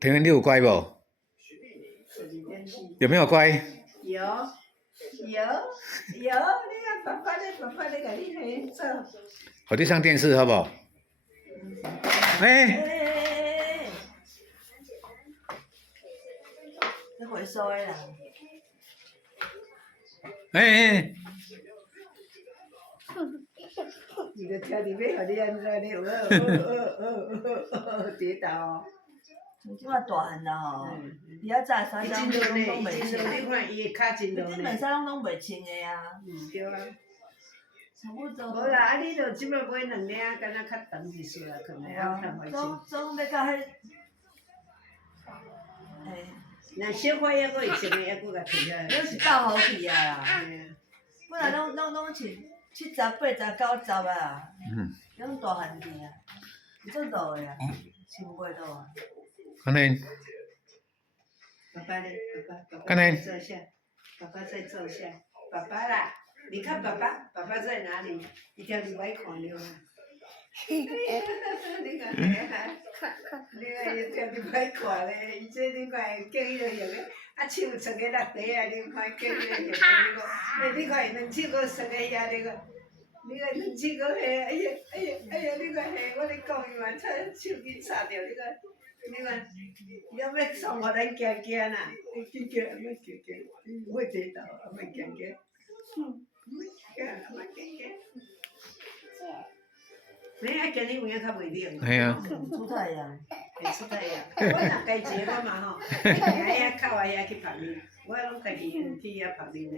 田园你有乖不？有没有乖？有，你看爸爸咧，甲你合作。我去上电视好不好？你回收的啦。伊就听你要，互你安怎咧？跌倒哦。即摆大汉啦吼，比较早衫衫拢袂穿。你看伊的脚真落。你面衫拢袂穿的啊。对啊。差不多。无啦，你就即摆买2领，敢若较长一丝啦，可能要看环境。总要甲迄。若小可还佫会穿的，还佫甲摕起来。你是斗好去啊啦。本来拢穿7、10、8、10、9、10啊。拢大汉去啊，唔做落的啊，穿袂落啊。安尼。爸爸咧，爸爸在坐下，爸爸在坐下，爸爸啦，你看爸爸在哪里？一条你歹看了。你看，你看伊条你歹看咧，伊这你看叫伊就用个，手伸个落地啊，你看叫伊就用个，你看伊两手搁伸个遐，你看。你看两手搁下，哎呀，你看下，我咧讲伊嘛，手机插着，你看，伊要送互咱行啦，行，阿妈行，莫跌倒，阿妈行。阿妈行。你啊，今日有影较袂冷。系啊。出太阳，会出太阳。我若家坐我嘛吼，行遐口啊遐去晒日，我拢家己去遐晒日的。